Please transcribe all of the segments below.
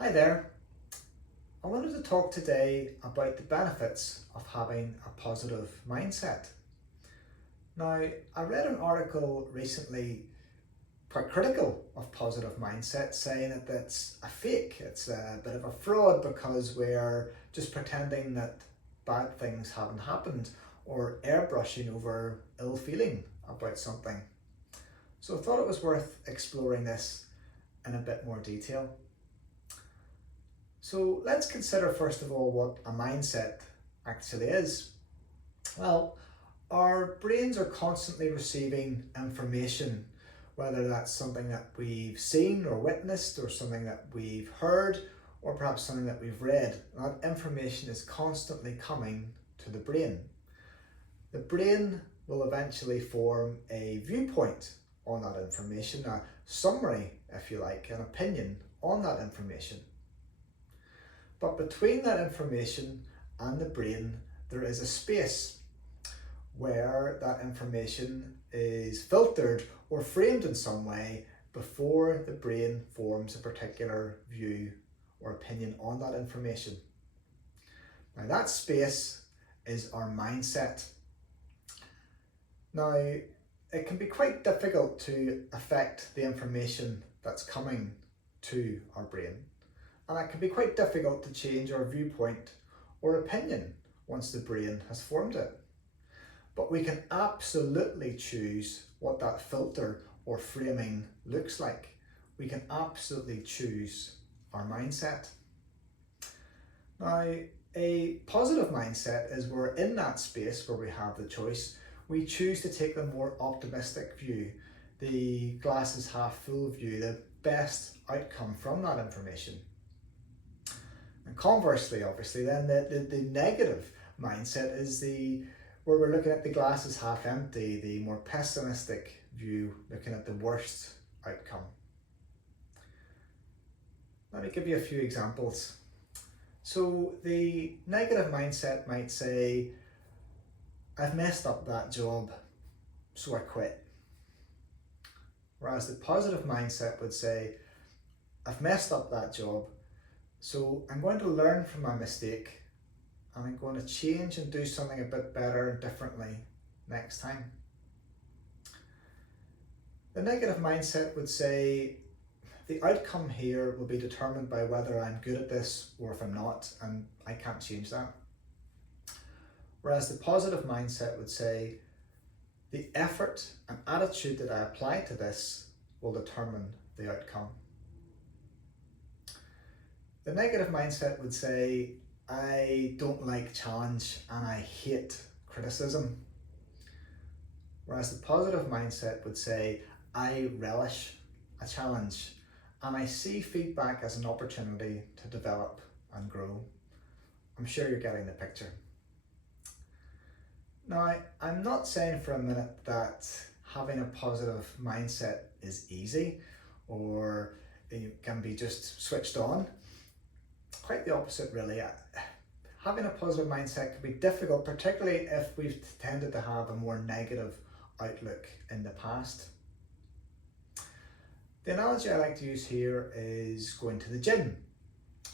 Hi there. I wanted to talk today about the benefits of having a positive mindset. Now, I read an article recently quite critical of positive mindset, saying that it's a fake, it's a bit of a fraud because we're just pretending that bad things haven't happened or airbrushing over ill feeling about something. So I thought it was worth exploring this in a bit more detail. So let's consider first of all what a mindset actually is. Well, our brains are constantly receiving information, whether that's something that we've seen or witnessed, or something that we've heard, or perhaps something that we've read. That information is constantly coming to the brain. The brain will eventually form a viewpoint on that information, a summary, if you like, an opinion on that information. But between that information and the brain, there is a space where that information is filtered or framed in some way before the brain forms a particular view or opinion on that information. Now, that space is our mindset. Now, it can be quite difficult to affect the information that's coming to our brain. And it can be quite difficult to change our viewpoint or opinion once the brain has formed it. But we can absolutely choose what that filter or framing looks like. We can absolutely choose our mindset. Now, a positive mindset is we're in that space where we have the choice. We choose to take the more optimistic view, the glass is half full view, the best outcome from that information. And conversely, obviously, then the negative mindset is where we're looking at the glass is half empty, the more pessimistic view, looking at the worst outcome. Let me give you a few examples. So the negative mindset might say, I've messed up that job, so I quit. Whereas the positive mindset would say, I've messed up that job, so I'm going to learn from my mistake and I'm going to change and do something a bit better and differently next time. The negative mindset would say the outcome here will be determined by whether I'm good at this or if I'm not, and I can't change that. Whereas the positive mindset would say the effort and attitude that I apply to this will determine the outcome. The negative mindset would say, I don't like challenge and I hate criticism. Whereas the positive mindset would say, I relish a challenge and I see feedback as an opportunity to develop and grow. I'm sure you're getting the picture. Now, I'm not saying for a minute that having a positive mindset is easy or it can be just switched on. Quite the opposite, really. Having a positive mindset can be difficult, particularly if we've tended to have a more negative outlook in the past. The analogy I like to use here is going to the gym.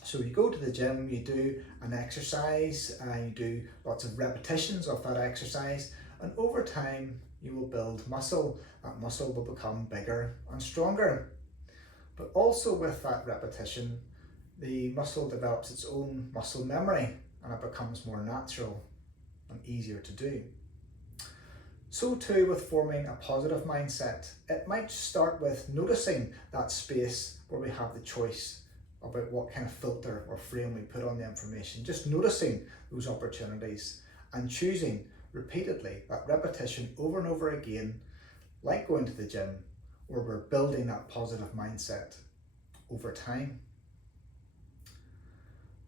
So you go to the gym, you do an exercise, and you do lots of repetitions of that exercise, and over time you will build muscle. That muscle will become bigger and stronger. But also with that repetition, the muscle develops its own muscle memory and it becomes more natural and easier to do. So too with forming a positive mindset. It might start with noticing that space where we have the choice about what kind of filter or frame we put on the information. Just noticing those opportunities and choosing repeatedly that repetition over and over again, like going to the gym, where we're building that positive mindset over time.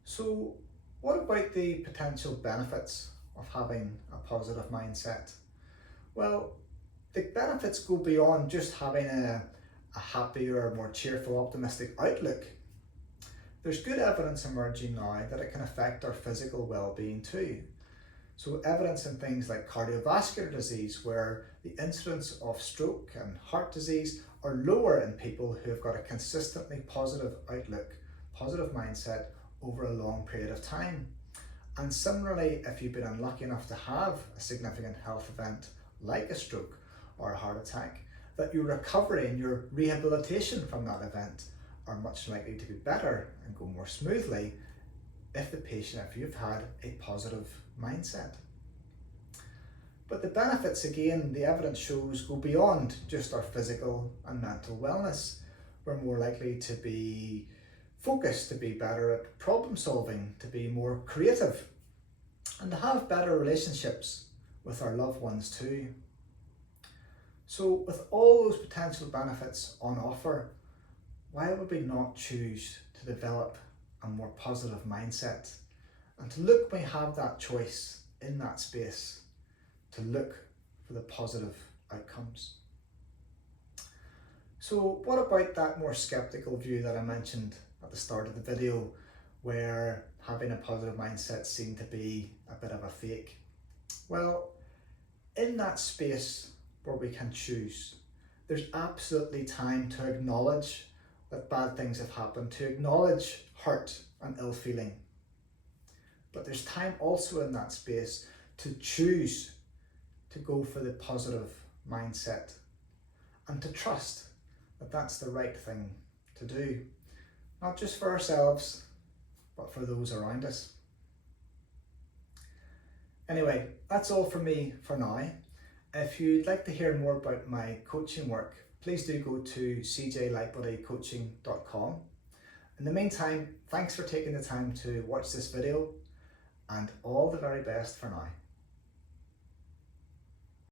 So what about the potential benefits of having a positive mindset? Well, the benefits go beyond just having a happier, more cheerful, optimistic outlook. There's good evidence emerging now that it can affect our physical well-being too. So evidence in things like cardiovascular disease, where the incidence of stroke and heart disease are lower in people who have got a consistently positive outlook, positive mindset over a long period of time. And similarly, if you've been unlucky enough to have a significant health event like a stroke or a heart attack, that your recovery and your rehabilitation from that event are much likely to be better and go more smoothly if you've had a positive mindset. But the benefits, again, the evidence shows, go beyond just our physical and mental wellness. We're more likely to be focused, to be better at problem solving, to be more creative, and to have better relationships with our loved ones too. So with all those potential benefits on offer, why would we not choose to develop a more positive mindset and to look, when we have that choice in that space, to look for the positive outcomes? So what about that more skeptical view that I mentioned at the start of the video, where having a positive mindset seemed to be a bit of a fake? Well, in that space where we can choose, there's absolutely time to acknowledge that bad things have happened, to acknowledge hurt and ill feeling. But there's time also in that space to choose to go for the positive mindset and to trust that that's the right thing to do, not just for ourselves, but for those around us. Anyway, that's all from me for now. If you'd like to hear more about my coaching work, please do go to cjlightbodycoaching.com. In the meantime, thanks for taking the time to watch this video, and all the very best for now.